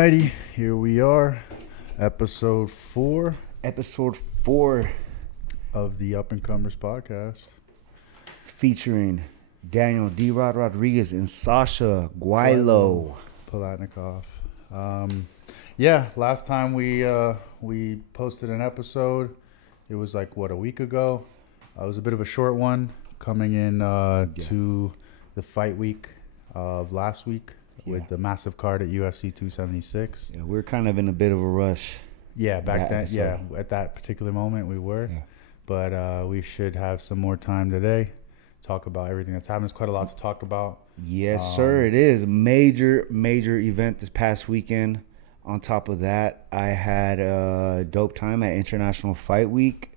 Alrighty, here we are, episode 4 Episode 4 of the Up and Comers podcast. featuring Daniel D-Rod Rodriguez and Sasha Guaylo. Palatnikov. Yeah, last time we posted an episode, it was like, a week ago? It was a bit of a short one, coming in to the fight week of last week with the massive card at UFC 276. Yeah, we're kind of in a bit of a rush. Yeah, back then, episode. at that particular moment we were. Yeah. But we should have some more time today. Talk about everything that's happened. There's quite a lot to talk about. Yes, sir, it is. Major event this past weekend. On top of that, I had a dope time at International Fight Week.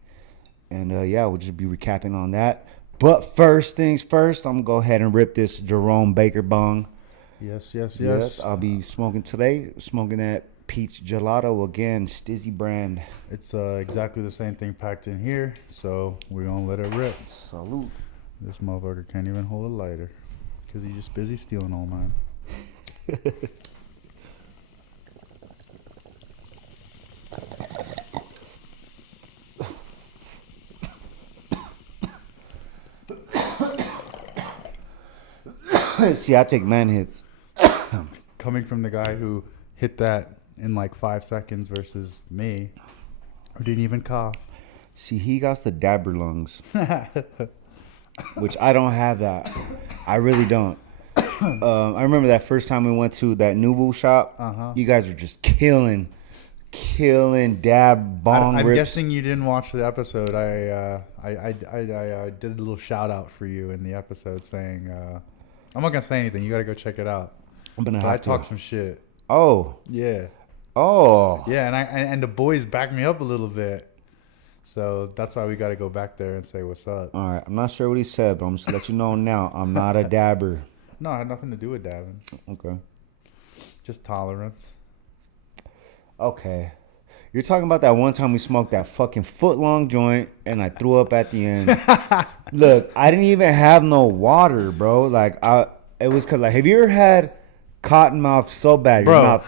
And, we'll just be recapping on that. But first things first, I'm going to go ahead and rip this Jerome Baker bong. Yes. I'll be smoking today. Smoking that Peach Gelato again, Stizzy brand. It's exactly the same thing packed in here. So we're going to let it rip. Salute. This motherfucker can't even hold a lighter because he's just busy stealing all mine. See, I take man hits. Coming from the guy who hit that in like 5 seconds versus me, who didn't even cough. See, he got the dabber lungs, which I don't have that. I really don't. I remember that first time we went to that Nubu shop. You guys were just killing dab bong I'm rips. guessing you didn't watch the episode. I did a little shout out for you in the episode saying, I'm not gonna say anything. You gotta go check it out. But I talked some shit. Oh. Yeah. Oh. Yeah, and the boys backed me up a little bit. So that's why we got to go back there and say what's up. All right. I'm not sure what he said, but I'm just going to let you know now. I'm not a dabber. No, it had nothing to do with dabbing. Okay. Just tolerance. Okay. You're talking about that one time we smoked that fucking foot-long joint and I threw up at the end. Look, I didn't even have no water, bro. It was because, have you ever had cotton mouth so bad? Bro, your mouth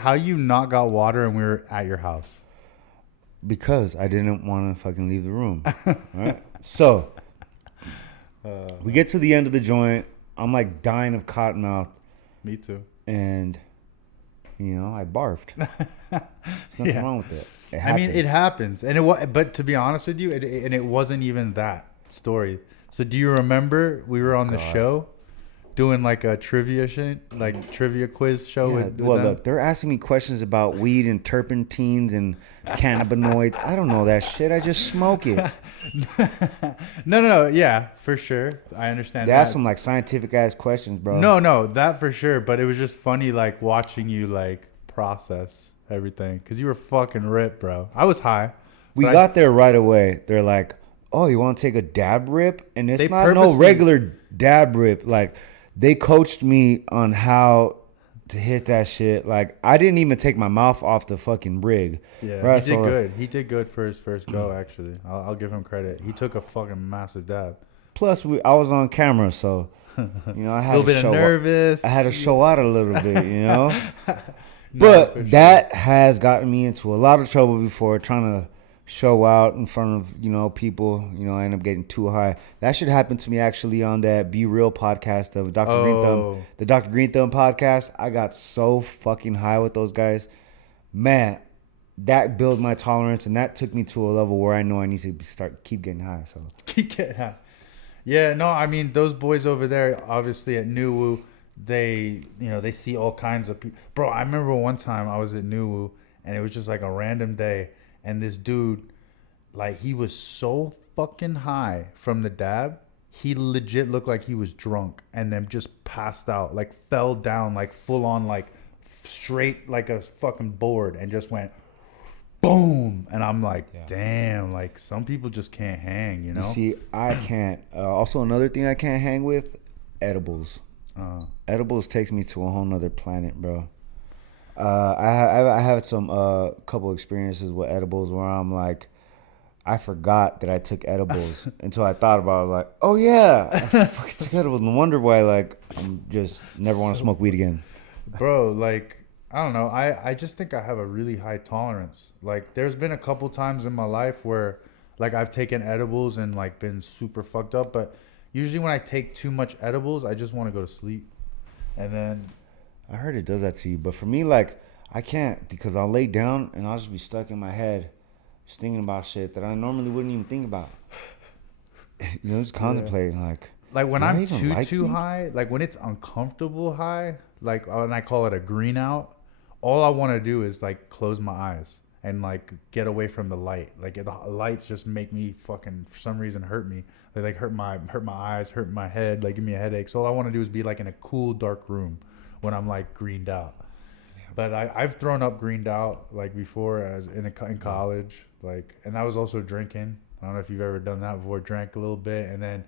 how you not got water and we were at your house? Because I didn't want to fucking leave the room. All right? So, we get to the end of the joint. I'm like dying of cotton mouth. Me too. And, I barfed. There's nothing wrong with it. It happens. But to be honest with you, it wasn't even that story. So do you remember we were on the show doing like a trivia trivia quiz show with them? Look, they're asking me questions about weed and terpenes and cannabinoids. I don't know that shit. I just smoke it. No. Yeah, for sure. I understand. They asked some like scientific ass questions, bro. No, that for sure. But it was just funny, like watching you like process everything because you were fucking ripped, bro. I was high. We got there right away. They're like, "Oh, you want to take a dab rip?" And it's not no regular dab rip. Like, they coached me on how to hit that shit. Like, I didn't even take my mouth off the fucking rig. Yeah, right? He did good. He did good for his first go, actually. I'll give him credit. He took a fucking massive dab. Plus, I was on camera, so, I had a little bit of nervous. I had to show out a little bit, But sure. That has gotten me into a lot of trouble before, trying to show out in front of, people. I end up getting too high. That should happen to me actually on that Be Real podcast of Dr. Green Thumb. The Dr. Green Thumb podcast. I got so fucking high with those guys. Man, that built my tolerance, and that took me to a level where I know I need to keep getting high. So keep getting high. Yeah, no, I mean, those boys over there, obviously at Nuwu, they see all kinds of people. Bro, I remember one time I was at Nuwu, and it was just like a random day. And this dude, like, he was so fucking high from the dab, he legit looked like he was drunk and then just passed out, like fell down, like full on, like straight like a fucking board and just went boom. And I'm like, damn, like some people just can't hang, You see, I can't. Also, another thing I can't hang with, edibles. Edibles takes me to a whole nother planet, bro. I have some couple experiences with edibles where I'm like, I forgot that I took edibles until I thought about it. I was like, oh yeah, I fucking took edibles. No wonder why, like, I'm just never want to smoke weed again. Bro, like, I don't know. I just think I have a really high tolerance. Like there's been a couple times in my life where like I've taken edibles and like been super fucked up, but usually when I take too much edibles, I just want to go to sleep. And then I heard it does that to you, but for me, like, I can't because I'll lay down and I'll just be stuck in my head, just thinking about shit that I normally wouldn't even think about. Just yeah. contemplating, like, Like when do I I'm even like too weed? high, like when it's uncomfortable high, like and I call it a green out, all I want to do is like close my eyes and like get away from the light. Like the lights just make me fucking for some reason hurt me. They like hurt my eyes, hurt my head, like give me a headache. So all I want to do is be like in a cool dark room when I'm like greened out. But I've thrown up greened out like before as in Yeah. college, like, and that was also drinking. I don't know if you've ever done that before. Drank a little bit and then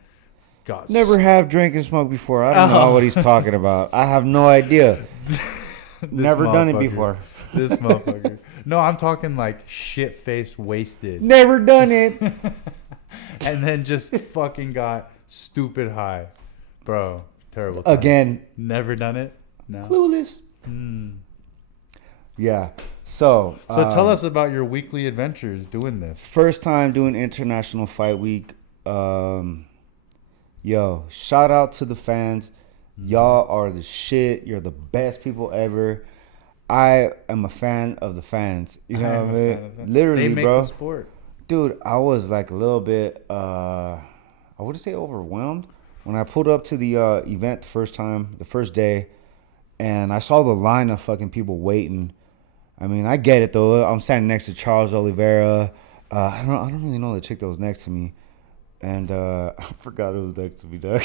got Never have drank and smoked before. I don't know what oh he's talking about. I have no idea. this Never done it motherfucker, before. this motherfucker. No, I'm talking like shit faced wasted, Never done it. and then just fucking got stupid high, bro. Terrible time. Again, Never done it. No. clueless. Hmm. Yeah. So, So tell us about your weekly adventures doing this. first time doing International Fight Week. Yo, shout out to the fans. Hmm. Y'all are the shit. You're the best people ever. I am a fan of the fans. You I know am what I a mean? fan of that. They Literally, make the bro. sport. Dude, I was like a little bit, I would say overwhelmed when I pulled up to the event the first day, and I saw the line of fucking people waiting. I mean, I get it though. I'm standing next to Charles Oliveira. I don't really know the chick that was next to me, and I forgot who was next to me, Doug.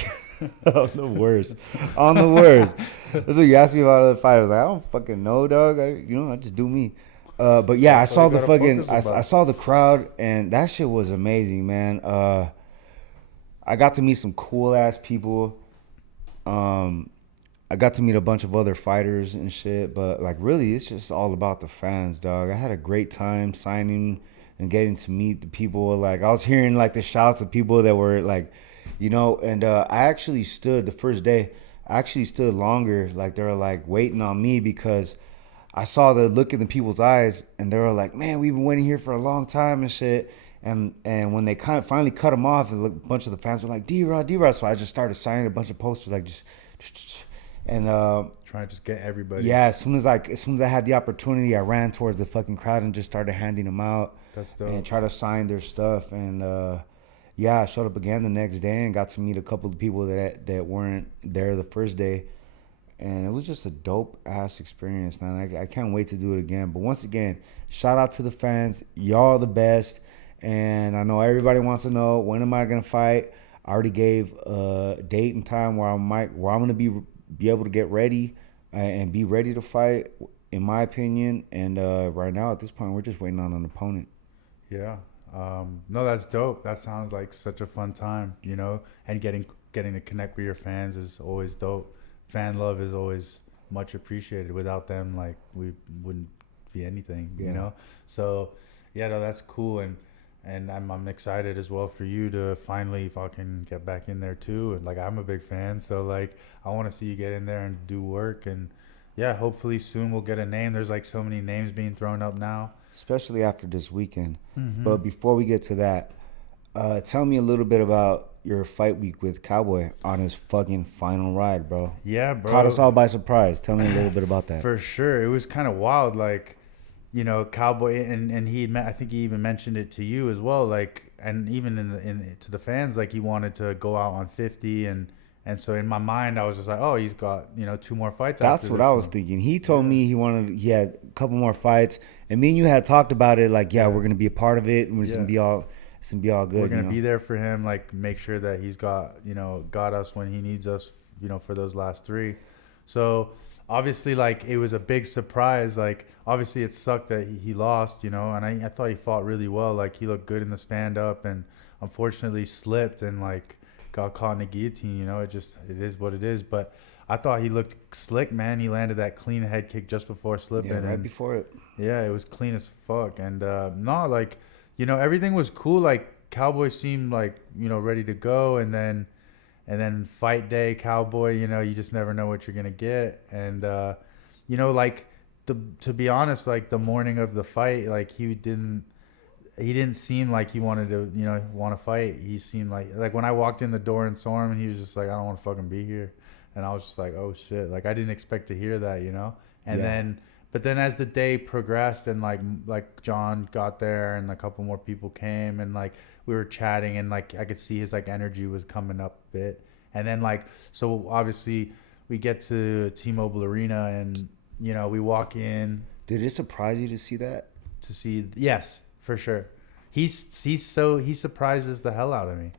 I'm the worst. I'm the worst. That's what you asked me about other fighters. Like, I don't fucking know, dog. I just do me. But yeah, I That's all saw you the gotta fucking, focus I about. saw the crowd, and that shit was amazing, man. I got to meet some cool ass people. Um, I got to meet a bunch of other fighters and shit, but like really, it's just all about the fans, dog. I had a great time signing and getting to meet the people. Like I was hearing like the shouts of people that were like, and I actually stood the first day. I actually stood longer. Like they were like waiting on me because I saw the look in the people's eyes, and they were like, "Man, we've been waiting here for a long time and shit." And when they kind of finally cut them off, a bunch of the fans were like, "D-Rod, D-Rod." So I just started signing a bunch of posters, like just and Trying to just get everybody. yeah, as soon as I had the opportunity, I ran towards the fucking crowd and just started handing them out That's and dope. try to sign their stuff. And yeah, I showed up again the next day and got to meet a couple of people that weren't there the first day, and it was just a dope ass experience, man. I can't wait to do it again. But once again, shout out to the fans. Y'all are the best. And I know everybody wants to know, when am I gonna fight? I already gave a date and time where I'm gonna be able to get ready and be ready to fight, in my opinion. And right now at this point, we're just waiting on an opponent. Yeah. No, that's dope. That sounds like such a fun time, and getting to connect with your fans is always dope. Fan love is always much appreciated. Without them, like we wouldn't be anything. Yeah. So, yeah, no, that's cool, and I'm excited as well for you to finally fucking get back in there too. And like I'm a big fan, so like I want to see you get in there and do work. And yeah, hopefully soon we'll get a name. There's like so many names being thrown up now. Especially after this weekend. Mm-hmm. But before we get to that, tell me a little bit about your fight week with Cowboy on his fucking final ride, bro. Yeah, Caught us bro. all by surprise. Tell me a little bit about that. For sure. It was kind of wild. Like, Cowboy, and I think he even mentioned it to you as well. Like, and even to the fans, like he wanted to go out on 50. And so in my mind, I was just like, oh, he's got, two more fights after That's what I this was one. thinking. He told Yeah. me he had a couple more fights, and me and you had talked about it. Like, yeah, Yeah. we're gonna be a part of it, and Yeah. it's gonna be all We're good, going to be there for him. Like, make sure that he's got us when he needs us, for those last three. So obviously, like, it was a big surprise. Like, obviously it sucked that he lost, and I thought he fought really well. Like, he looked good in the stand up, and unfortunately slipped and like got caught in a guillotine. It is what it is. But I thought he looked slick, man. He landed that clean head kick just before Yeah, slipping, right and before it. yeah, it was clean as fuck. And no, like, everything was cool. Like, Cowboy seemed like, ready to go. And then fight day, Cowboy, you just never know what you're going to get. And, like, to be honest, like the morning of the fight, like he didn't seem like he wanted to, want to fight. He seemed like when I walked in the door and saw him, and he was just like, I don't want to fucking be here. And I was just like, oh shit. Like I didn't expect to hear that, And Yeah. then, but then as the day progressed and like John got there and a couple more people came and like we were chatting and like I could see his like energy was coming up a bit. And then like, so obviously we get to T-Mobile Arena and, we walk in Did it surprise you to see that? to see. Yes, for sure. He surprises the hell out of me.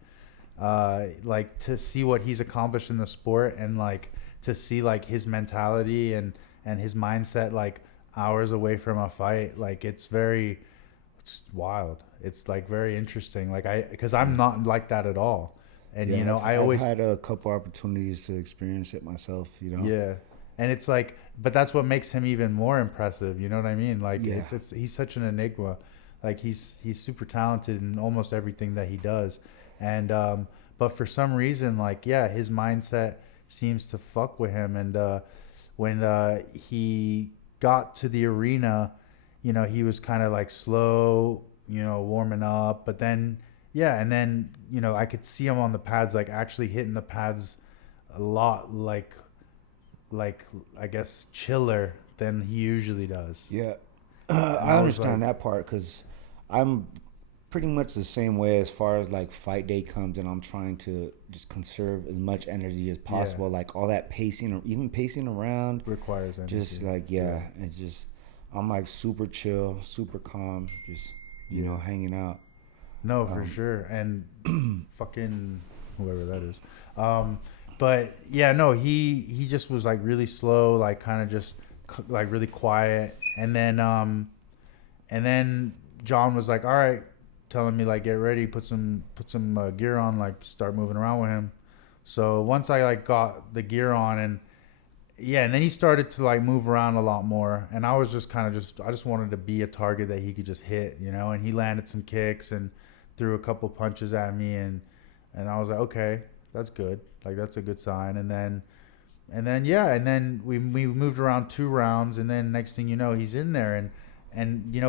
Like to see what he's accomplished in the sport and like to see like his mentality and his mindset like hours away from a fight. Like it's wild. It's like very interesting. Like because I'm not like that at all. And Yeah, I always I've had a couple opportunities to experience it myself. yeah. And it's like, but that's what makes him even more impressive. You know what I mean? Like Yeah. it's he's such an enigma. Like he's super talented in almost everything that he does. And but for some reason, like yeah, his mindset seems to fuck with him. And when he got to the arena, he was kind of like slow, warming up. But then yeah, and then I could see him on the pads, like actually hitting the pads a lot, like I guess chiller than he usually does. Yeah. And I I was understand like, that part because I'm pretty much the same way as far as like fight day comes and I'm trying to just conserve as much energy as possible. Yeah. Like all that pacing or even pacing around, requires energy. just like, yeah, it's just, I'm like super chill, super calm, just, hanging out. No, for sure. And fucking whoever that is. But yeah, no, he just was like really slow, like kind of just like really quiet. And then John was like, "All right," telling me like, "Get ready, put some gear on, like start moving around with him." So once I like got the gear on and yeah, and then he started to like move around a lot more, and I was just kind of I just wanted to be a target that he could just hit, And he landed some kicks and threw a couple punches at me, and I was like, okay, that's good, like that's a good sign. And then yeah, and then we moved around 2 rounds, and then next thing you know, he's in there, and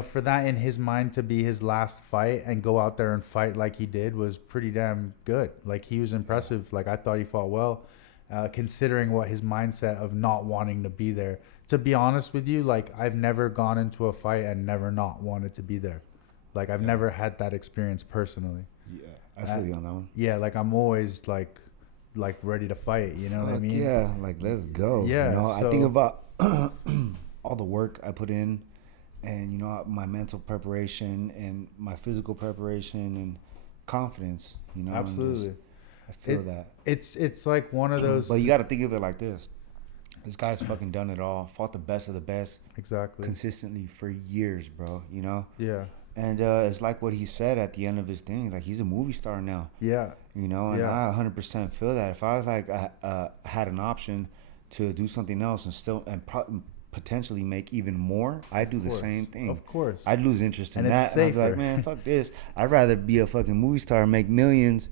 for that in his mind to be his last fight and go out there and fight like he did was pretty damn good. Like he was impressive. Like I thought he fought well. Considering what his mindset of not wanting to be there. To be honest with you, like I've never gone into a fight and never not wanted to be there. Like I've never had that experience personally. Yeah, I feel you on that one. Yeah, like I'm always like ready to fight. You know what I mean? Yeah, like let's go. Yeah. I think about all the work I put in, and my mental preparation and my physical preparation and confidence. Absolutely. I feel that. It's like one of those. But you got to think of it like this: this guy's fucking done it all, fought the best of the best, Exactly. consistently for years, bro. Yeah. And it's like what he said at the end of his thing. Like he's a movie star now. Yeah. And Yeah. I 100% feel that. If I was like had an option to do something else and still potentially make even more, I'd do the same thing. Of course. I'd lose interest in And that. it's And I'd be safer. like, man, fuck this. I'd rather be a fucking movie star and make millions,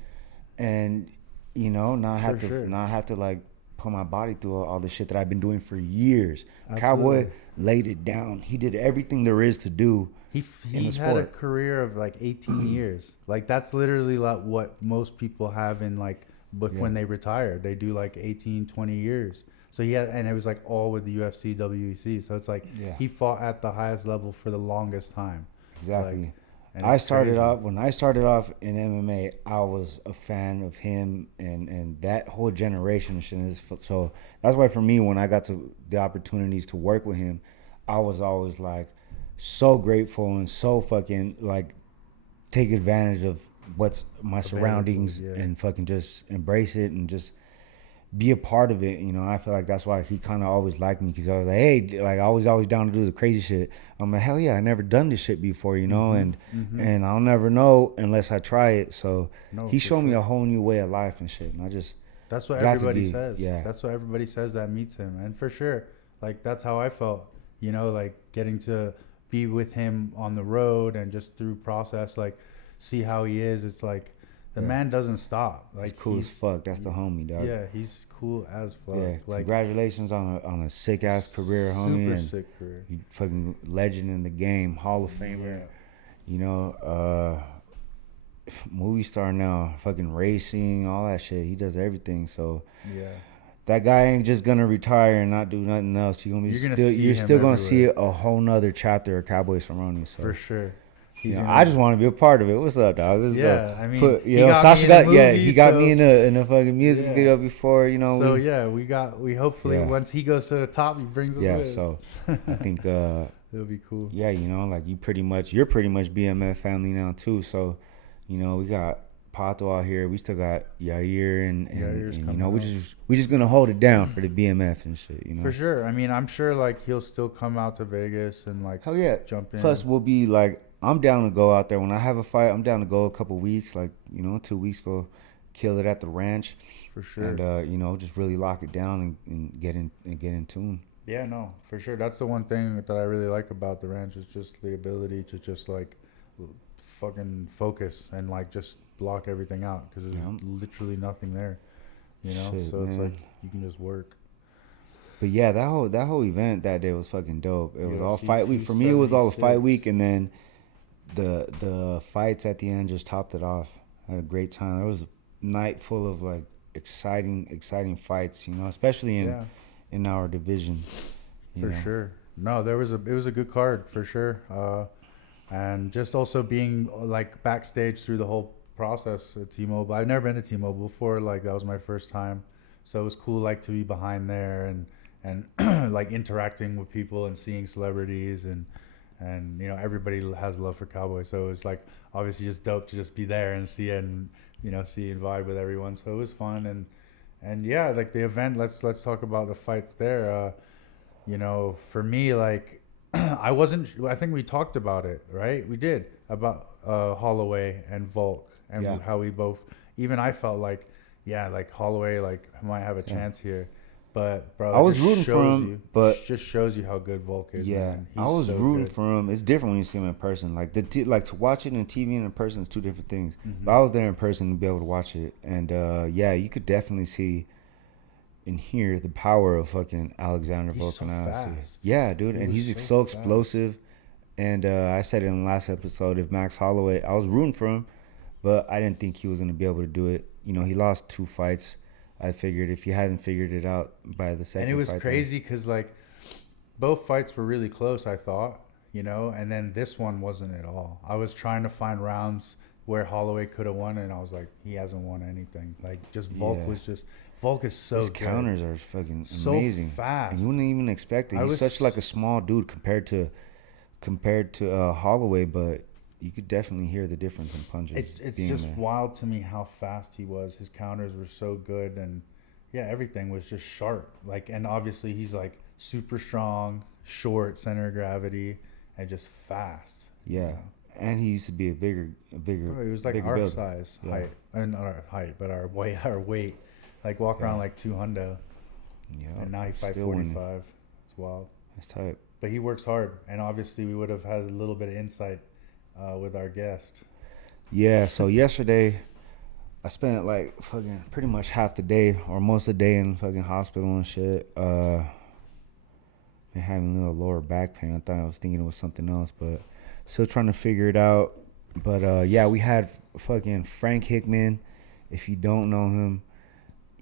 and not have to like put my body through all the shit that I've been doing for years. Absolutely. Cowboy laid it down. He did everything there is to do. He in the had a sport. career of like 18 years. Like that's literally like what most people have in like, but when they retire, they do like 18, 20 years. So and it was like all with the UFC, WEC. So it's like he fought at the highest level for the longest time. Exactly. Like, and When I started off in MMA, I was a fan of him and that whole generation and shit. So that's why for me, when I got to the opportunities to work with him, I was always like so grateful and so fucking like take advantage of what's my surroundings and fucking just embrace it and just be a part of it. I feel like that's why he kind of always liked me, because I was like, hey, like I was always down to do the crazy shit. I'm like, hell yeah, I never done this shit before, and I'll never know unless I try it. So he showed me a whole new way of life and shit, and I just that's what glad to everybody be- says. yeah. That's what everybody says that meets him, and for sure, like that's how I felt. Like getting to be with him on the road and just through process, like see how he is. It's like The man doesn't stop. Like he's cool as fuck. That's the homie, dog. Yeah, he's cool as fuck. Yeah, like congratulations on a sick ass career, homie. Super and sick career. you fucking legend in the game, Hall of Famer. Yeah. You know, movie star now, fucking racing, all that shit. He does everything. So Yeah. that guy ain't just gonna retire and not do nothing else. You're still gonna see a whole nother chapter of Cowboys from Ronnie. So. For sure. I just want to be a part of it. What's up, dog? I mean, Sasha got me in a fucking music video before, you know. So we hopefully once he goes to the top, he brings us with. Yeah, so I think it'll be cool. Yeah, you know, like you're pretty much BMF family now too. So, you know, we got Pato out here. We still got Yair and you know, we just gonna hold it down for the BMF and shit, you know. For sure. I mean, I'm sure like he'll still come out to Vegas and like hell yeah, jump in. Plus we'll be like, I'm down to go out there when I have a fight. I'm down to go a couple weeks, like, you know, 2 weeks, go kill it at the ranch. For sure. And you know, just really lock it down and get in tune. Yeah, no, for sure. That's the one thing that I really like about the ranch is just the ability to just like fucking focus and like just block everything out because there's literally nothing there, you know. Shit, so it's like you can just work. But yeah, that whole event that day was fucking dope. It was all fight week for me. It was all the fight week, and then the fights at the end just topped it off. I had a great time. It was a night full of like exciting fights, you know, especially in our division. For sure. No, it was a good card for sure. And just also being like backstage through the whole process at T-Mobile. I've never been to T-Mobile before. Like that was my first time, so it was cool like to be behind there and like interacting with people and seeing celebrities and you know everybody has love for Cowboy, so it's like obviously just dope to just be there and see it and you know see and vibe with everyone. So it was fun and yeah, like the event. Let's talk about the fights there. You know, for me, like I think we talked about it, right? We did about Holloway and Volk and how we both. Even I felt like like Holloway like might have a chance here. But bro, I was rooting for him, but it just shows you how good Volk is. Yeah, man. I was rooting for him. It's different when you see him in person. Like like to watch it in TV and in person is two different things. Mm-hmm. But I was there in person to be able to watch it, and you could definitely see and hear the power of fucking Alexander Volkanovski. So yeah, dude, and he's so explosive. And I said it in the last episode, if Max Holloway, I was rooting for him, but I didn't think he was gonna be able to do it. You know, he lost 2 fights. I figured if you hadn't figured it out by the second fight. And it was crazy because, like, both fights were really close, I thought, you know, and then this one wasn't at all. I was trying to find rounds where Holloway could have won, and I was like, he hasn't won anything. Like, just Volk Volk is so His good. counters are fucking so amazing. Fast. And you wouldn't even expect it. He's such like a small dude compared to Holloway, but you could definitely hear the difference in punches. It's just wild to me how fast he was. His counters were so good, and everything was just sharp. Like, and obviously he's like super strong, short, center of gravity, and just fast. Yeah, you know? And he used to be a bigger. Bro, he was like our size, height, and not our height, but our weight. Like walk around like 200. Yeah, and now he fight 45. It's wild. That's tight. But he works hard, and obviously we would have had a little bit of insight with our guest. Yeah, so yesterday I spent like fucking pretty much half the day or most of the day in fucking hospital and shit. Been having a little lower back pain. I thought I was thinking it was something else, but still trying to figure it out. But we had fucking Frank Hickman. If you don't know him,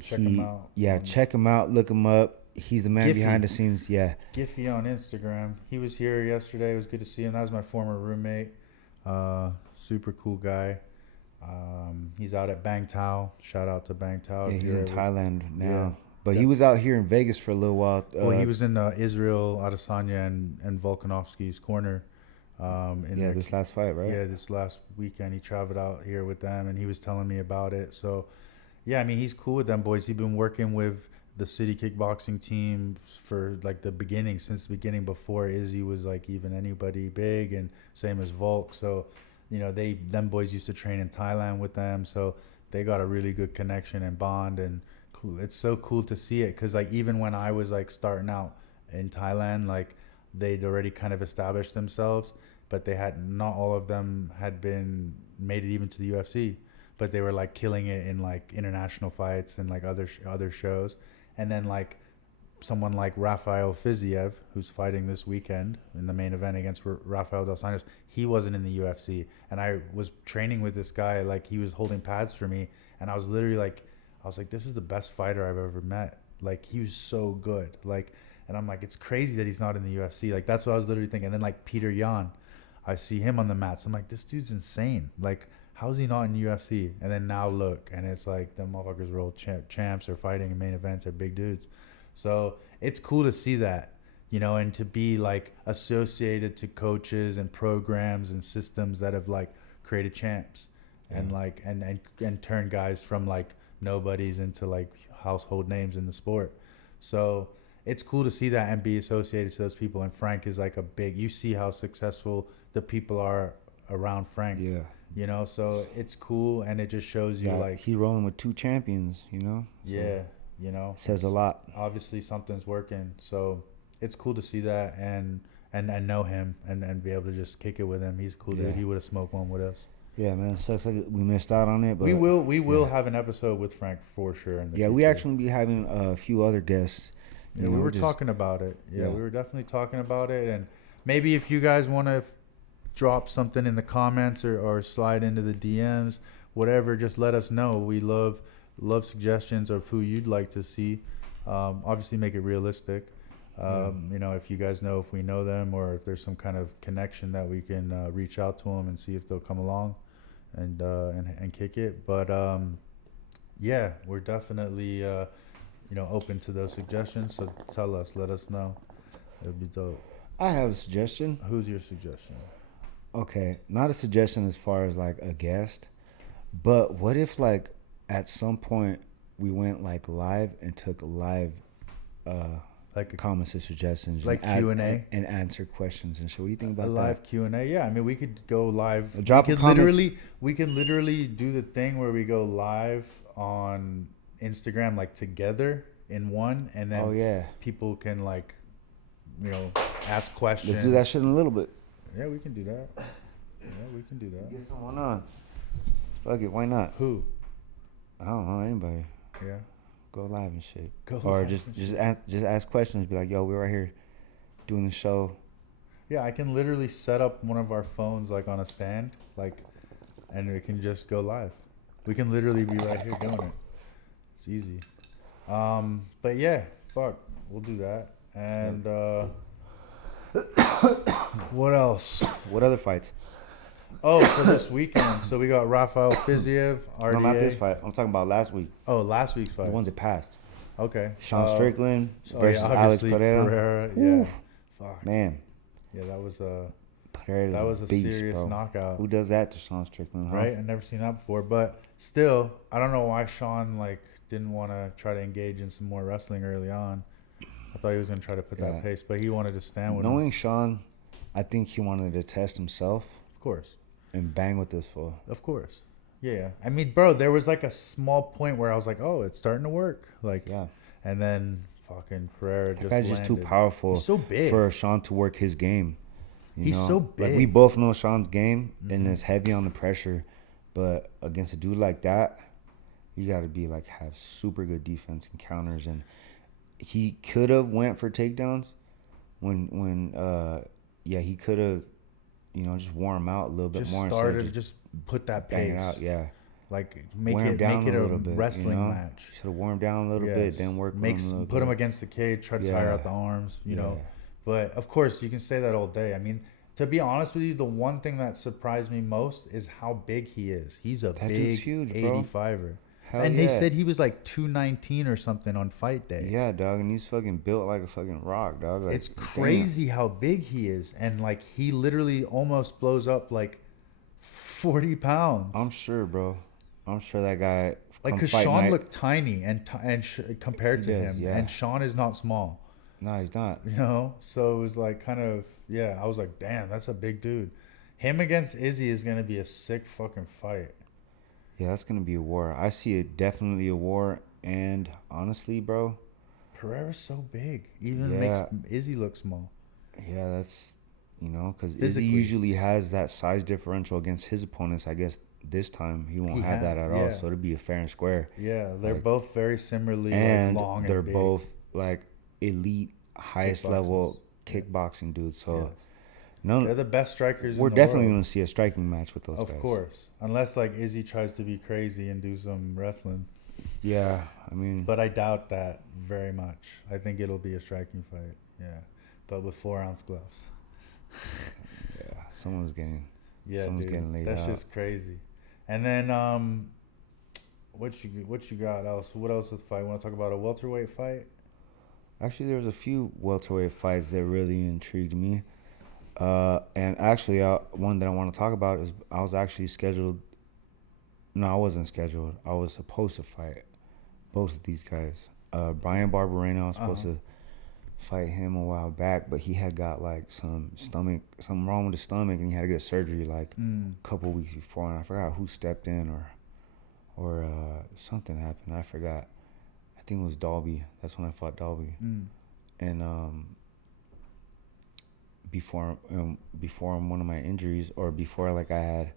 check him out. Yeah, check him out. Look him up. He's the man behind the scenes. Yeah, Giffy on Instagram. He was here yesterday. It was good to see him. That was my former roommate. Super cool guy. He's out at Bang Tao. Shout out to Bang Tao. Yeah, he's in Thailand now. But he was out here in Vegas for a little while. He was in Israel Adesanya and Volkanovski's corner. This last fight, right? Yeah, this last weekend he traveled out here with them, and he was telling me about it. So, yeah, I mean, he's cool with them boys. He's been working with the city kickboxing team for like the beginning, since the beginning, before Izzy was like even anybody big, and same as Volk. So, you know, them boys used to train in Thailand with them, so they got a really good connection and bond, and cool. It's so cool to see it, because like even when I was like starting out in Thailand, like they'd already kind of established themselves, but they had not all of them had been made it even to the UFC. but they were like killing it in like international fights and like other shows. And then like someone like Rafael Fiziev, who's fighting this weekend in the main event against Rafael Dos Anjos, he wasn't in the UFC, and I was training with this guy. Like he was holding pads for me, and I was literally like, this is the best fighter I've ever met. Like he was so good. Like, and I'm like, it's crazy that he's not in the UFC. Like that's what I was literally thinking. And then like Peter Yan, I see him on the mats. I'm like, this dude's insane. Like, how's he not in UFC? And then now look, and it's like the motherfuckers world champs are fighting in main events. Are big dudes. So it's cool to see that, and to be like associated to coaches and programs and systems that have like created champs and like and turn guys from like nobodies into like household names in the sport. So it's cool to see that and be associated to those people. And Frank is like you see how successful the people are around Frank. Yeah. So it's cool, and it just shows you like he rolling with 2 champions, So, says a lot. Obviously something's working. So it's cool to see that and know him and be able to just kick it with him. He's a cool dude. He would have smoked one with us. Yeah, man. Sucks like we missed out on it, but we will have an episode with Frank for sure in the future. We actually be having a few other guests. We were talking about it. We were definitely talking about it, and maybe if you guys want to drop something in the comments or slide into the DMs, whatever, just let us know. We love suggestions of who you'd like to see. Obviously make it realistic. If you guys know if we know them or if there's some kind of connection that we can reach out to them and see if they'll come along and kick it. But we're definitely open to those suggestions. So tell us, let us know. It'd be dope. I have a suggestion. Who's your suggestion? Okay, not a suggestion as far as like a guest, but what if like at some point we went like live and took live like comments and suggestions, like Q&A and answer questions and shit. What do you think about a live Q&A? Yeah, I mean we could go live. We can literally do the thing where we go live on Instagram like together in one, and then people can like ask questions. Let's do that shit in a little bit. Yeah, we can do that. Get someone on. Fuck it, why not? Who? I don't know, anybody. Yeah. Go live and shit. Just ask questions. Be like, yo, we're right here doing the show. Yeah, I can literally set up one of our phones like on a stand, and we can just go live. We can literally be right here doing it. It's easy. But yeah, we'll do that. And what else? What other fights? Oh, for this weekend. So we got Rafael Fiziev, RDA. No, not this fight. I'm talking about last week. Oh, last week's fight. The ones that passed. Okay. Sean Strickland versus Alex Pereira. Yeah. Fuck. Man. Yeah, that was Pereira's a beast, serious bro. knockout. Who does that to Sean Strickland? Huh? Right? I've never seen that before. But still, I don't know why Sean didn't want to try to engage in some more wrestling early on. I thought he was going to try to put that pace, but he wanted to stand with him. Knowing Sean, I think he wanted to test himself. Of course. And bang with this fool. Of course. Yeah. I mean, bro, there was like a small point where I was like, oh, it's starting to work. And then fucking Pereira just landed. That guy's just too powerful. He's so big. For Sean to work his game. He's so big. Like, we both know Sean's game, and it's heavy on the pressure. But against a dude like that, you got to be have super good defense and counters. And he could have went for takedowns when he could have, just wore him out a little bit more. Just put that pace. Out, yeah. Make it a wrestling match. Should have worn him down a little bit, then work with him a little put him against the cage, try to tire out the arms, know. But of course, you can say that all day. I mean, to be honest with you, the one thing that surprised me most is how big he is. He's a big huge, 85er. And they said he was 219 or something on fight day. Yeah, dog, and he's fucking built like a fucking rock, dog. It's crazy how big he is, and he literally almost blows up 40 pounds. I'm sure, bro. I'm sure that guy. Because Sean looked tiny and compared to him, yeah. And Sean is not small. No, he's not. So it was I was like, damn, that's a big dude. Him against Izzy is gonna be a sick fucking fight. Yeah, that's going to be a war. I see it definitely a war. And honestly, Pereira's so big. Even makes Izzy look small. Yeah, You know, because Izzy Physically. usually has that size differential against his opponents. I guess this time he won't have that at all. Yeah. So it'll be a fair and square. Yeah, they're Like, both very similarly like and long they're and big. both like elite, highest level Yeah. kickboxing dudes. So Yes. no, They're the best strikers we're in the definitely world. going to see a striking match with those Of guys. course. Unless like Izzy tries to be crazy and do some wrestling. Yeah, I mean, But I doubt that very much. I think it'll be a striking fight. Yeah. But with 4-ounce gloves. yeah, someone's getting Dude. getting laid That's out. just crazy. And then what you got else? What else with the fight? Want to talk about a welterweight fight? Actually, there was a few welterweight fights that really intrigued me. And actually, one that I want to talk about is I was actually scheduled. No, I wasn't scheduled. I was supposed to fight both of these guys. Brian Barberena, I was supposed to fight him a while back, but he had got like something wrong with his stomach, and he had to get surgery like a couple weeks before, and I forgot who stepped in or something happened. I forgot. I think it was Dalby. That's when I fought Dalby. And before one of my injuries, or before like I had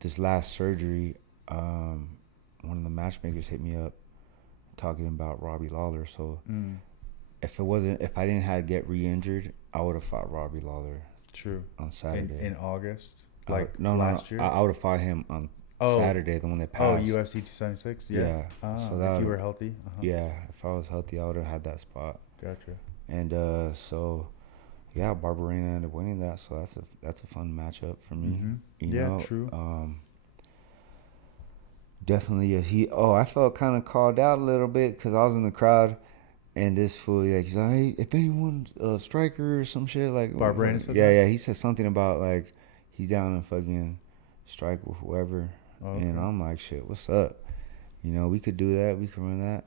this last surgery, one of the matchmakers hit me up talking about Robbie Lawler. So if I didn't have to get re-injured, I would have fought Robbie Lawler. True. On Saturday. In August? Last year? I would have fought him on Saturday, the one that passed. UFC 276? Yeah. So if you were healthy? Yeah, if I was healthy, I would have had that spot. Gotcha. And yeah, Barberena ended up winning that, so that's a fun matchup for me. You know? True. Definitely, I felt kind of called out a little bit because I was in the crowd, and this fool, he's like, hey, if anyone's a striker or some shit, like Barberena said that? Yeah, he said something about like he's down to fucking strike with whoever, and I'm like, shit, what's up? You know, we could do that, we could run that.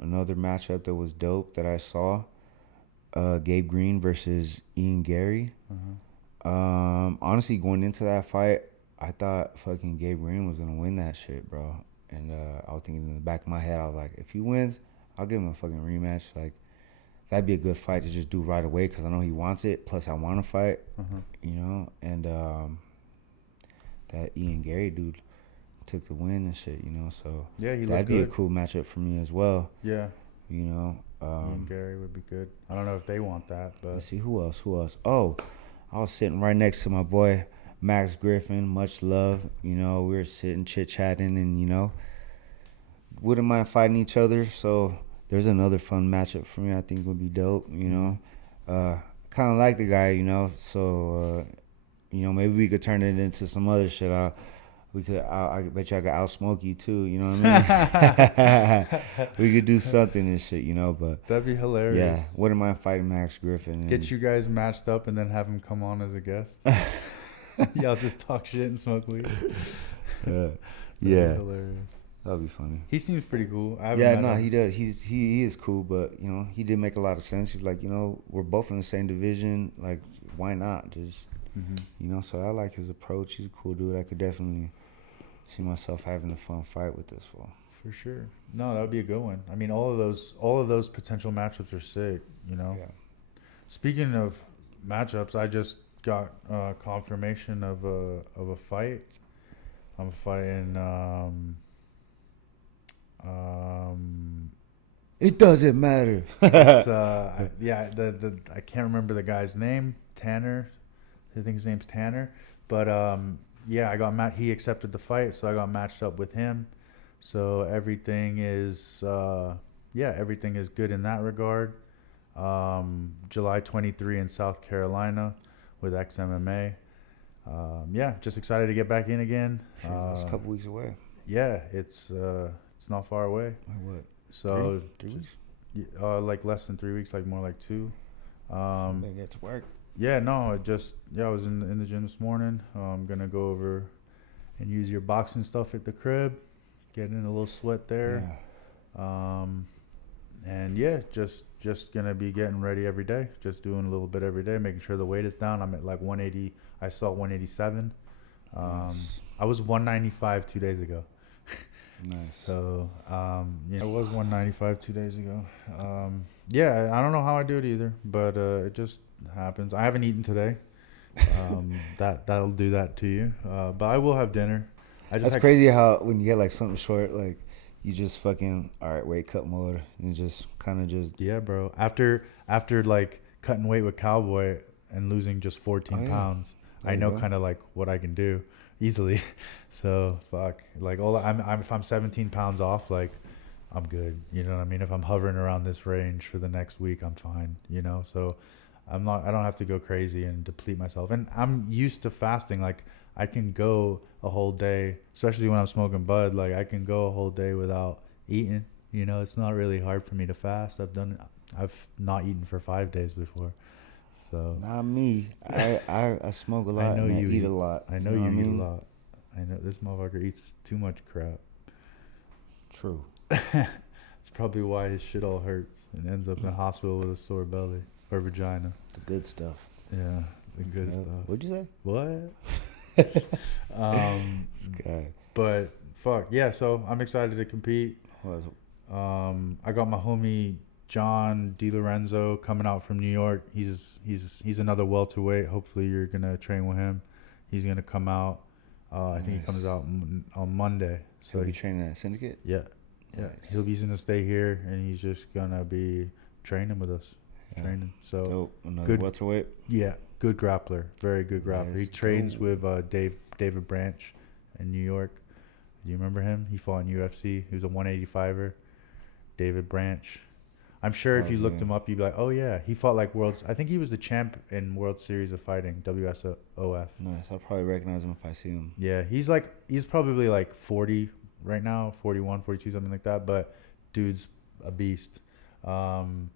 Another matchup that was dope that I saw, Gabe Green versus Ian Gary. Honestly, going into that fight, I thought fucking Gabe Green was gonna win that shit, bro. And I was thinking in the back of my head, I was like, if he wins, I'll give him a fucking rematch. Like, that'd be a good fight to just do right away because I know he wants it. Plus, I want to fight, you know. And that Ian Gary dude took the win and shit, you know. So yeah, that'd be a cool matchup for me as well. Yeah. You know. Ian Gary would be good. I don't know if they want that, but Let's see, who else? Oh, I was sitting right next to my boy Max Griffin. Much love. You know, we were sitting chit-chatting and, you know, wouldn't mind fighting each other. So there's another fun matchup for me. I think would be dope, you know. Kind of like the guy, you know. So, you know, maybe we could turn it into some other shit. I bet you I could outsmoke you too, you know what I mean? We could do something and shit, you know, but that'd be hilarious. Yeah, wouldn't mind fighting Max Griffin. Get you guys matched up and then have him come on as a guest. Y'all just talk shit and smoke weed. Yeah. Hilarious. That'd be funny. He seems pretty cool. He does. He is cool, but you know, he did make a lot of sense. He's like, you know, we're both in the same division. Like, why not? Just you know. So I like his approach. He's a cool dude. I could definitely see myself having a fun fight with this fool. For sure. No, that would be a good one. I mean, all of those potential matchups are sick. You know. Yeah. Speaking of matchups, I just got confirmation of a fight. I'm fighting. It doesn't matter. It's I can't remember the guy's name. Tanner, I think his name's Tanner. But I got he accepted the fight, so I got matched up with him. So everything is good in that regard. July 23 in South Carolina with XMMA. Just excited to get back in again. It's a couple weeks away. Yeah, it's not far away. Like what? So 3 weeks? Like less than 3 weeks, like more like 2. They get to work. Yeah, no, I was in the gym this morning. I'm gonna go over and use your boxing stuff at the crib, get in a little sweat there. Yeah. And just gonna be getting ready every day, just doing a little bit every day, making sure the weight is down. I'm at like 180. I saw 187. Nice. I was 195 2 days ago. Nice. So, I was 195 2 days ago. I don't know how I do it either, but it just, happens. I haven't eaten today. That'll do that to you. But I will have dinner. I just That's had, crazy how when you get like something short, like you just fucking all right, weight cut mode, and just kind of just yeah, bro. After like cutting weight with Cowboy and losing just 14 yeah, pounds, there I you know go. kind of like what I can do easily. So fuck, like I'm if I'm 17 pounds off, like I'm good. You know what I mean? If I'm hovering around this range for the next week, I'm fine. You know, so I don't have to go crazy and deplete myself. And I'm used to fasting. Like I can go a whole day, especially when I'm smoking bud. Like I can go a whole day without eating. You know, it's not really hard for me to fast. I've not eaten for 5 days before. So Not me. I smoke a I lot know and I you eat a eat. lot. I You know know what I you eat a mean? lot. I know this motherfucker eats too much crap. True. It's probably why his shit all hurts and ends up in a hospital with a sore belly or vagina. The good stuff. Yeah, the good Yep. stuff. What'd you say? What? Um, This guy but fuck yeah. So I'm excited to compete. was I got my homie John DiLorenzo coming out from New York. He's another welterweight. Hopefully you're gonna train with him. He's gonna come out. I think he comes nice. out on Monday. He'll So be training at Syndicate. yeah, yeah. Nice. He's gonna stay here and he's just gonna be training with us. Yeah. Training. So Dope. Another good. welterweight. Yeah, good grappler. Very good grappler. He Let's trains go. with David Branch in New York. Do you remember him? He fought in UFC. He was a 185er. David Branch. I'm sure if Oh you looked yeah. him up, you'd be like, oh yeah, he fought like worlds. I think he was the champ in World Series of Fighting, WSOF. Nice. I'll probably recognize him if I see him. Yeah, he's probably like 40 right now, 41, 42, something like that. But dude's a beast. Um,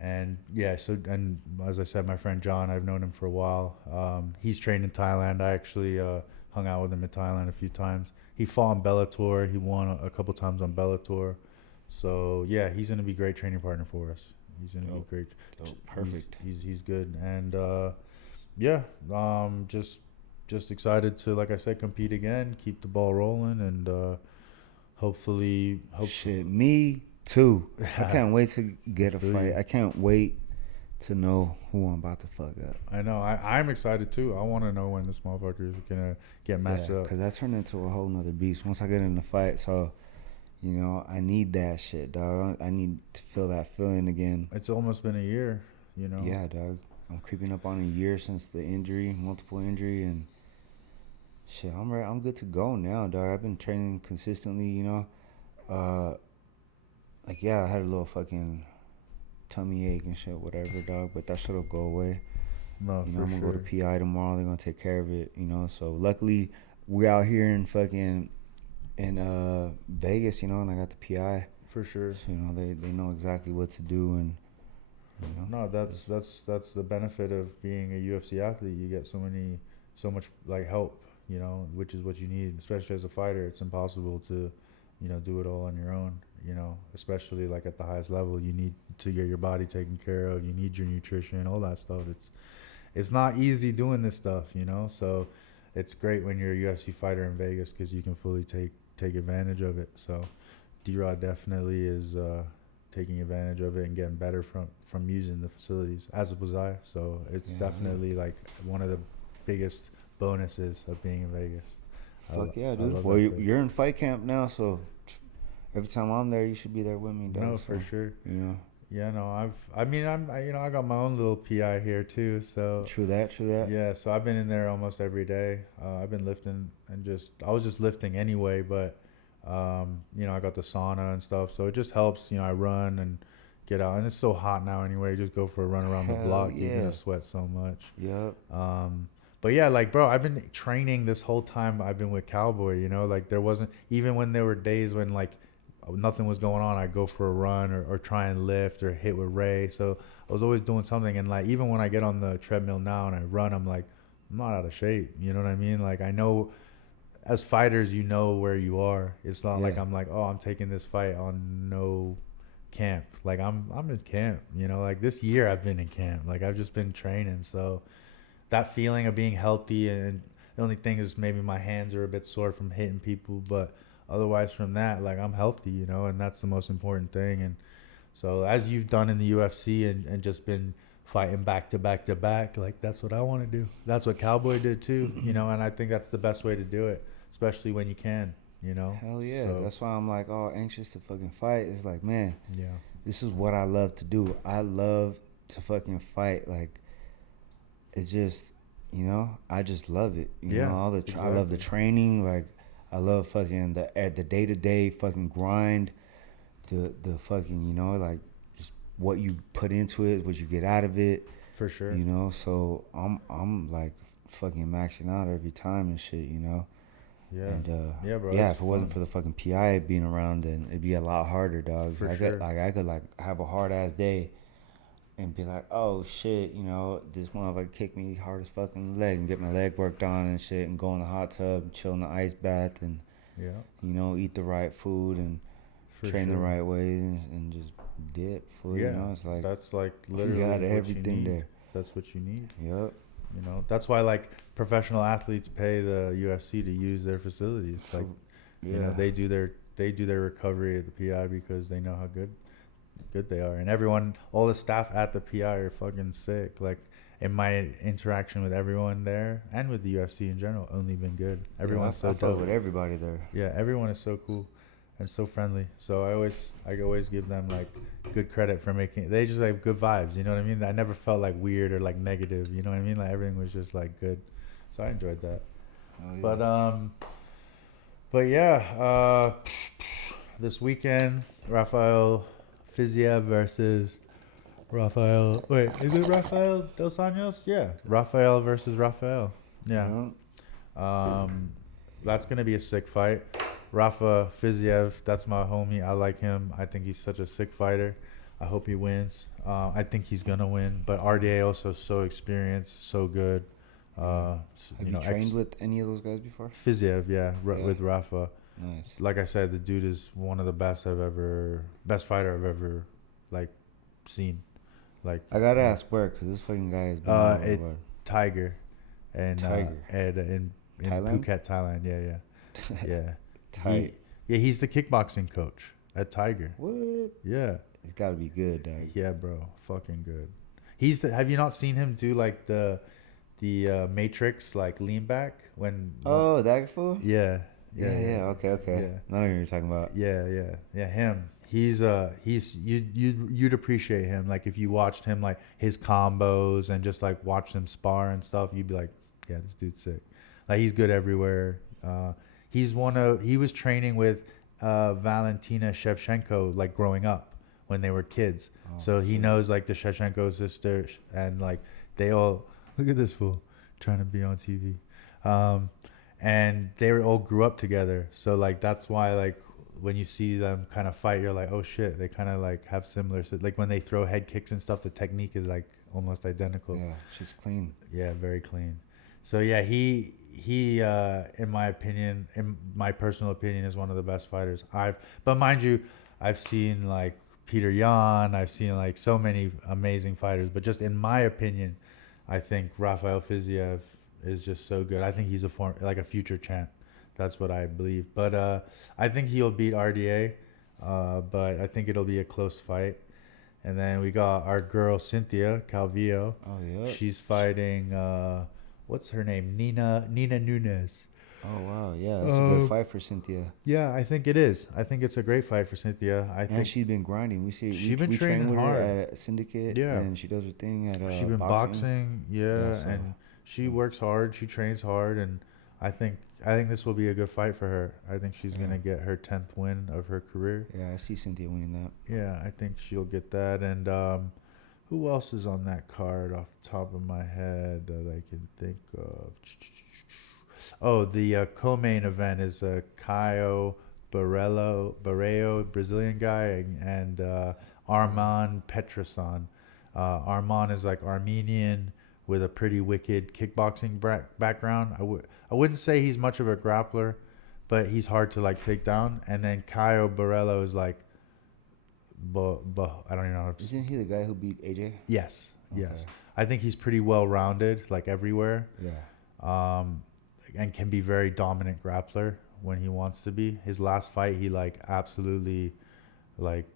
and yeah, so and as I said, my friend John, I've known him for a while. He's trained in Thailand. I actually hung out with him in Thailand a few times. He fought on Bellator. He won a couple times on Bellator. So yeah, he's gonna be a great training partner for us. He's gonna be Dope. great. Dope. Perfect. He's good. And yeah, just excited to, like I said, compete again, keep the ball rolling, and hopefully. Shit, me too. I can't wait to get a Feel fight. you. I can't wait to know who I'm about to fuck up. I know. I'm excited too. I want to know when this motherfucker is gonna get matched up. Because that turned into a whole nother beast once I get in the fight. So, you know, I need that shit, dog. I need to feel that feeling again. It's almost been a year, you know. Yeah, dog. I'm creeping up on a year since the injury, multiple injury, and shit, I'm ready. I'm good to go now, dog. I've been training consistently, you know. Like, yeah, I had a little fucking tummy ache and shit, whatever, dog. But that shit'll go away. No, You know, for I'm gonna sure. go to PI tomorrow. They're gonna take care of it, you know. So luckily, we're out here in fucking in Vegas, you know, and I got the PI. For sure. So, you know, they know exactly what to do, and you know. No, that's the benefit of being a UFC athlete. You get so much like help, you know, which is what you need, especially as a fighter. It's impossible to, you know, do it all on your own, you know, especially like at the highest level. You need to get your body taken care of. You need your nutrition, all that stuff. It's not easy doing this stuff, you know. So it's great when you're a UFC fighter in Vegas because you can fully take advantage of it. So D-Rod definitely is taking advantage of it and getting better from using the facilities, as was I. So it's Yeah, definitely like one of the biggest bonuses of being in Vegas. Fuck yeah, I dude. love Well, that you're, place. you're in fight camp now, so every time I'm there, you should be there with me, dog. No, So, for sure. you know, Yeah, no, I got my own little PI here too. So true that, true that. yeah, so I've been in there almost every day. I've been lifting and I was just lifting anyway, but you know, I got the sauna and stuff, so it just helps. You know, I run and get out, and it's so hot now anyway. Just go for a run around the Hell block. You're yeah. gonna sweat so much. Yup. But yeah, like bro, I've been training this whole time I've been with Cowboy. You know, like there wasn't even when there were days when like nothing was going on. I'd go for a run or try and lift or hit with Ray. So I was always doing something. And like even when I get on the treadmill now and I run, I'm like I'm not out of shape. You know what I mean? Like I know as fighters, you know where you are. It's not like Yeah. I'm like, oh, I'm taking this fight on no camp. Like I'm in camp. You know, like this year I've been in camp. Like I've just been training. So that feeling of being healthy, and the only thing is maybe my hands are a bit sore from hitting people, but otherwise from that, like I'm healthy, and that's the most important thing. And so as you've done in the UFC and just been fighting back to back to back. Like that's what I want to do. That's what Cowboy did too, you know. And I think that's the best way to do it, especially when you can, you know. Hell yeah. So, That's why I'm like all anxious to fucking fight. It's like, man, yeah, this is what I love to do. I love to fucking fight. Like, it's just, you know, I just love it. You Yeah, know, I love the exactly. training. Like, I love fucking the day to day fucking grind. The fucking, you know, like just what you put into it, what you get out of it. For sure. You know, so I'm like fucking maxing out every time and shit. You know. Yeah. And Yeah, bro. yeah, It's if it wasn't fun. for the fucking PI being around, then it'd be a lot harder, dog. For I sure. could like have a hard ass day, and be like, oh shit, you know, this motherfucker kicked me hard as fucking in the leg, and get my leg worked on and shit, and go in the hot tub, chill in the ice bath, and Yeah, you know, eat the right food and for train the sure. right way, and just dip. Fool, Yeah, you know, it's like that's like you literally got what you everything need. there. That's what you need. Yep. You know, that's why like professional athletes pay the UFC to use their facilities. Like, Yeah. you know, they do their recovery at the PI because they know how good they are, and everyone, all the staff at the PI are fucking sick. Like in my interaction with everyone there and with the UFC in general, only been good. Everyone's I so fuck dope. with everybody there. Yeah, everyone is so cool and so friendly. So I always give them like good credit for making. They just have good vibes. You know what I mean? I never felt like weird or like negative. You know what I mean? Like everything was just like good. So I enjoyed that. Oh, yeah. But yeah, this weekend, Rafael Fiziev versus Rafael. Wait, is it Rafael Dos Anjos? Yeah, Rafael versus Rafael. Yeah. Um, that's gonna be a sick fight. Rafa Fiziev, that's my homie. I like him. I think he's such a sick fighter. I hope he wins. I think he's gonna win. But RDA also so experienced, so good. Have you trained with any of those guys before? Fiziev, yeah, Yeah. with Rafa. Nice. Like I said, the dude is one of the best best fighter I've ever like seen. Like I gotta ask where, cause this fucking guy has been all over the it world. Tiger, and Tiger. in Thailand? Phuket, Thailand. Yeah, yeah. Tight. He's the kickboxing coach at Tiger. What? Yeah, It's gotta be good, dog. yeah, bro, fucking good. Have you not seen him do like the Matrix like lean back when? Oh, that fool? Yeah, Yeah. Okay. yeah. Now you're talking about. Yeah. Him. He's you'd appreciate him. Like if you watched him like his combos and just like watch him spar and stuff, you'd be like, yeah, this dude's sick. Like he's good everywhere. He was training with Valentina Shevchenko like growing up when they were kids. Oh, So he knows like the Shevchenko sisters and like they all look at this fool trying to be on TV. And they all grew up together. So like that's why like when you see them kind of fight, you're like, oh shit, they kind of like have similar. So like when they throw head kicks and stuff, the technique is like almost identical. Yeah, she's clean. Yeah, very clean. So yeah, he in my personal opinion, is one of the best fighters But mind you, I've seen like Peter Yan, I've seen like so many amazing fighters. But just in my opinion, I think Rafael Fiziev is just so good. I think he's like a future champ. That's what I believe. But I think he'll beat RDA. But I think it'll be a close fight. And then we got our girl Cynthia Calvillo. Oh yeah. She's fighting what's her name? Nina Nunes. Oh wow, yeah, that's a good fight for Cynthia. Yeah, I think it is. I think it's a great fight for Cynthia. I And think she's been grinding. She's been we train training with hard. her at Syndicate. Yeah. And she does her thing at she's been boxing. Yeah, so- and she works hard. She trains hard, and I think this will be a good fight for her. I think she's gonna get her 10th win of her career. Yeah, I see Cynthia winning that. Yeah, I think she'll get that. And who else is on that card off the top of my head that I can think of? Oh, the co-main event is Caio Barreo, Brazilian guy, and Arman Petrason. Arman is like Armenian with a pretty wicked kickboxing background. I wouldn't say he's much of a grappler, but he's hard to like take down. And then Caio Barrelo is like, I don't even know. How to Isn't he the guy who beat AJ? Yes, Okay. yes. I think he's pretty well rounded, like everywhere. Yeah. And can be very dominant grappler when he wants to be. His last fight, he like absolutely, like,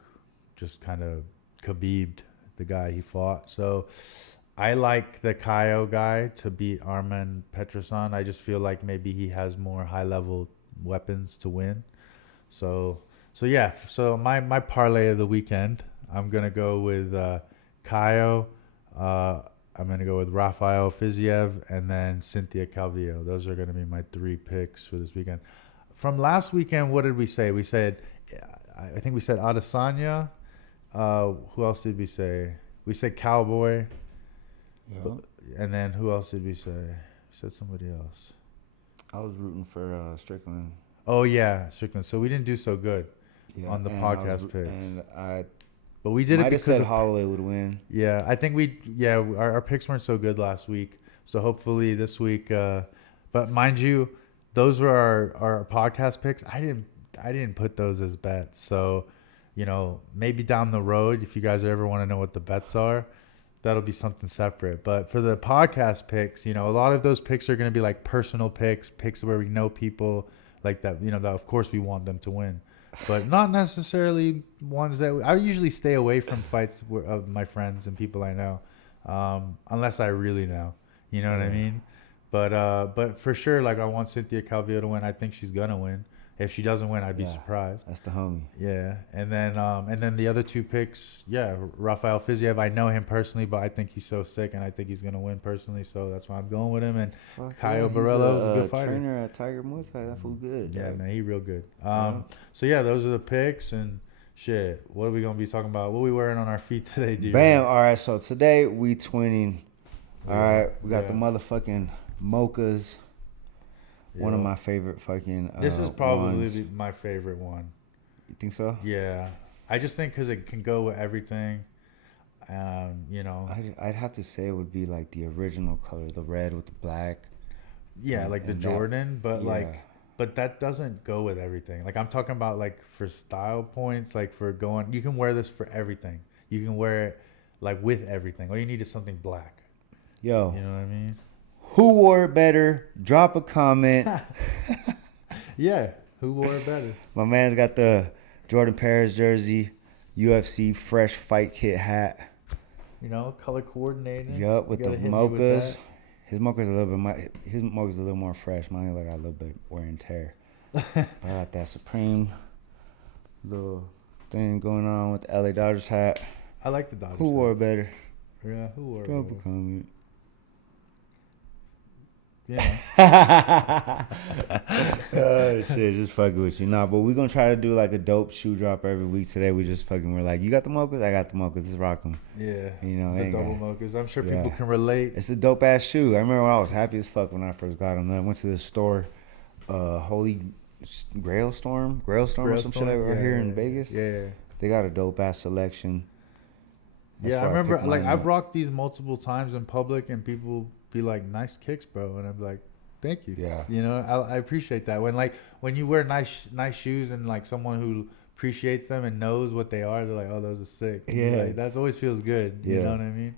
just kind of Khabib'd the guy he fought. So I like the Kaio guy to beat Arman Petrasan. I just feel like maybe he has more high level weapons to win. So yeah. So my parlay of the weekend, I'm gonna go with Kaio. Uh, I'm gonna go with Rafael Fiziev and then Cynthia Calvillo. Those are gonna be my 3 picks for this weekend. From last weekend, what did we say? We said, I think we said Adesanya. Who else did we say? We said Cowboy. Yeah. And then who else did we say? We said somebody else. I was rooting for Strickland. Oh yeah, Strickland. So we didn't do so good on the and podcast picks. And I But we did it might have because said of, Holloway would win. yeah, I think our picks weren't so good last week. So hopefully this week, but mind you, those were our podcast picks. I didn't put those as bets. So, maybe down the road, if you guys ever want to know what the bets are, that'll be something separate. But for the podcast picks, a lot of those picks are going to be like personal picks where we know people like that, that of course we want them to win. But not necessarily ones that I usually stay away from fights of my friends and people I know, unless I really know. You know what I mean? But for sure, like I want Cynthia Calvillo to win. I think she's gonna win. If she doesn't win, I'd be surprised. That's the homie. Yeah, and then the other 2 picks, Rafael Fiziev. I know him personally, but I think he's so sick, and I think he's gonna win personally. So that's why I'm going with him. And Caio Borrello is a good fighter. Trainer at Tiger Muay Thai. That fool good. Yeah, man, he real good. So yeah, those are the picks and shit. What are we gonna be talking about? What are we wearing on our feet today, D-Rod? Bam. All right. So today we twinning. All right, we got the motherfucking mochas. One of my favorite fucking. This is probably ones. my favorite one. You think so? Yeah, I just think because it can go with everything. I'd have to say it would be like the original color, the red with the black. Yeah, like the Jordan, but yeah. but that doesn't go with everything. Like I'm talking about like for style points, like for going. You can wear this for everything. You can wear it like with everything. All you need is something black. Yo, you know what I mean? Who wore it better? Drop a comment. Yeah, who wore it better? My man's got the Jordan Paris jersey, UFC fresh fight kit hat. Color coordinated. Yup, with the mochas. His mocha's a little more fresh. Mine like got a little bit wear and tear. I got that Supreme little thing going on with the LA Dodgers hat. I like the Dodgers. Who wore it better? Yeah, who wore it Drop better? a comment. Yeah. Oh shit, just fucking with you. Nah, but we're gonna try to do like a dope shoe drop every week. Today we're like, you got the mochas? I got the mochas. Let's rock them. Yeah. The double mochas. I'm sure people can relate. It's a dope ass shoe. I remember when I was happy as fuck when I first got them. Then I went to the store, Holy Grail Storm or some shit like right here in Vegas. Yeah. They got a dope ass selection. I remember like I've rocked these multiple times in public and people be like, nice kicks, bro, and I'm like, thank you. Yeah. I appreciate that when you wear nice shoes and like someone who appreciates them and knows what they are, they're like, oh, those are sick. Yeah. Like, that always feels good. You know what I mean?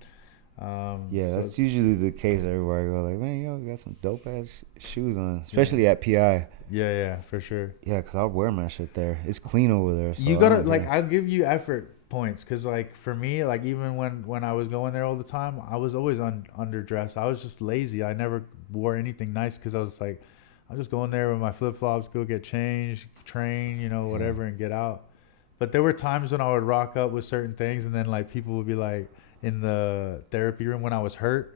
That's usually the case everywhere I go. Like, man, you got some dope ass shoes on, especially at PI. Yeah, for sure. Yeah, cause I'll wear my shit there. It's clean over there. So you gotta I'll give you effort points because like for me, like even when I was going there all the time, I was always underdressed. I was just lazy. I never wore anything nice because I was like, I'll just go in there with my flip flops, go get changed, train, whatever, and get out. But there were times when I would rock up with certain things, and then like people would be like in the therapy room when I was hurt.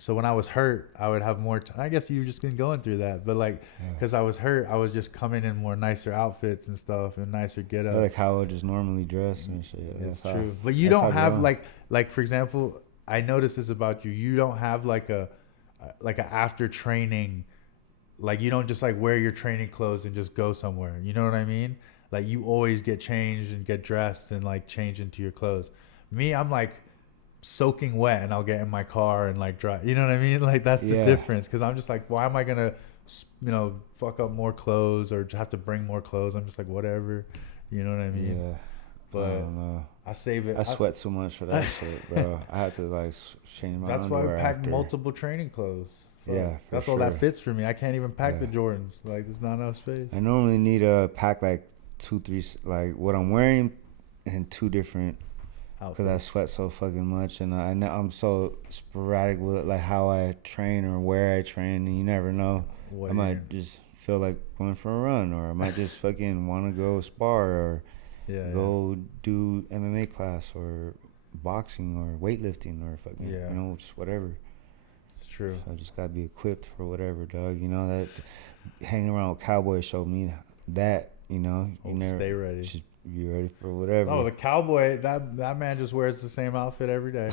So when I was hurt, I would have more. I guess you've just been going through that, but like, because I was hurt, I was just coming in more nicer outfits and stuff and nicer get-ups. Like how I just normally dress and shit. It's true, but you don't have like for example, I noticed this about you. You don't have like a after training, like you don't just like wear your training clothes and just go somewhere. You know what I mean? Like you always get changed and get dressed and like change into your clothes. Me, I'm like soaking wet and I'll get in my car and like drive. You know what I mean? Like that's the difference, because I'm just like, why am I gonna fuck up more clothes or have to bring more clothes? I'm just like, whatever. You know what I mean? Yeah. But I save it. I sweat too much for that shit, bro. I have to like change my That's why I pack multiple training clothes. That's all that fits for me. I can't even pack the Jordans. Like there's not enough space. I normally need to pack like 2-3, like what I'm wearing, and 2 different because I sweat so fucking much, and I know I'm so sporadic with like how I train or where I train, and you never know. I might just feel like going for a run, or I might just fucking want to go spar, or go do MMA class, or boxing, or weightlifting, or fucking you know, just whatever. It's true. So I just gotta be equipped for whatever, dog. You know, that hanging around with Cowboy showed me that. You know, you never stay ready. Just be ready for whatever. Oh, the Cowboy, that man just wears the same outfit every day.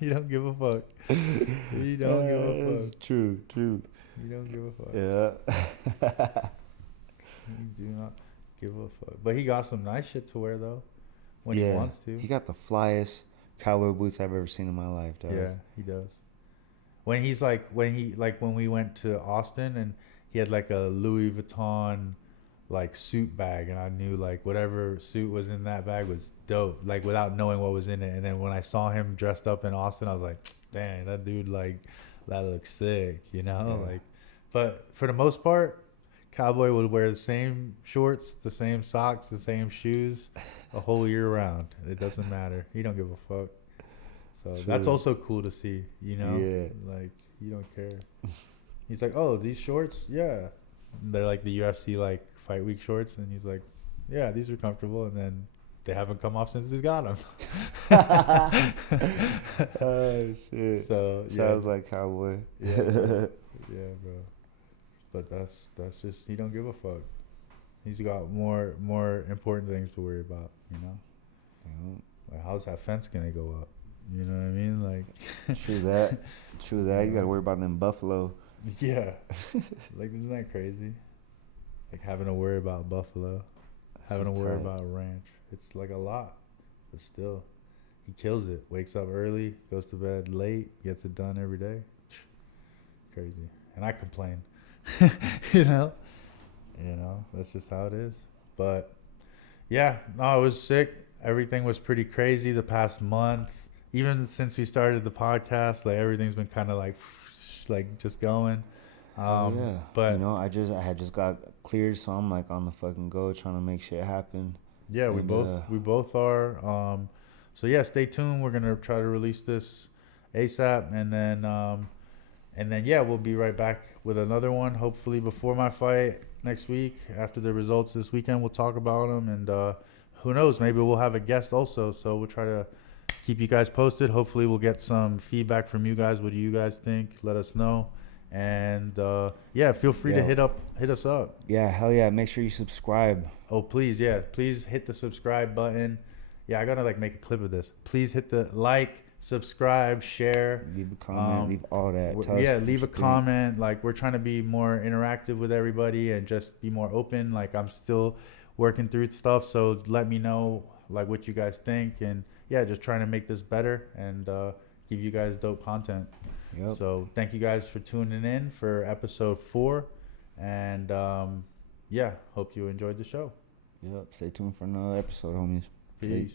He don't give a fuck. He don't give a fuck. It's true. You don't give a fuck. Yeah. You do not give a fuck. But he got some nice shit to wear though, when he wants to. He got the flyest cowboy boots I've ever seen in my life, dog. Yeah, he does. When we went to Austin and he had like a Louis Vuitton like suit bag, and I knew like whatever suit was in that bag was dope, like without knowing what was in it. And then when I saw him dressed up in Austin, I was like, dang, that dude, like, that looks sick, you know? Yeah. Like, but for the most part, Cowboy would wear the same shorts, the same socks, the same shoes a whole year round. It doesn't matter. He don't give a fuck. So that's also cool to see, you know? Yeah. Like, you don't care. He's like, oh, these shorts? Yeah. And they're like the UFC, like, fight week shorts. And he's like, yeah, these are comfortable. And then they haven't come off since he's got them. Oh, shit. So, sounds like Cowboy. Yeah, bro. Yeah, bro. But that's just, he don't give a fuck. He's got more important things to worry about, you know? Like, how's that fence gonna go up? You know what I mean? Like, True that. You gotta worry about them buffalo. Yeah. Like, isn't that crazy? Like, having to worry about buffalo, having to worry about ranch. It's like a lot, but still, he kills it. Wakes up early, goes to bed late, gets it done every day. Crazy. And I complain. You know, that's just how it is. But yeah, no, it was sick. Everything was pretty crazy the past month. Even since we started the podcast, like, everything's been kind of like just going. Yeah, but you know, I had just got cleared, so I'm like on the fucking go trying to make shit happen. Yeah, we both are. So yeah, stay tuned. We're gonna try to release this ASAP, and then yeah, we'll be right back with another one. Hopefully before my fight next week. After the results this weekend, we'll talk about them, and who knows, maybe we'll have a guest also. So we'll try to keep you guys posted. Hopefully we'll get some feedback from you guys. What do you guys think? Let us know. And yeah, feel free to hit us up. Yeah, hell yeah. Make sure you subscribe. Oh, please, yeah. Please hit the subscribe button. Yeah, I gotta like make a clip of this. Please hit the like, subscribe, share. Leave a comment, leave all that. Leave a comment. Like, we're trying to be more interactive with everybody and just be more open. Like, I'm still working through stuff, so let me know like what you guys think, and yeah, just trying to make this better and give you guys dope content. Yep. So thank you guys for tuning in for episode 4, and yeah, hope you enjoyed the show. Yep. Stay tuned for another episode, homies. Peace.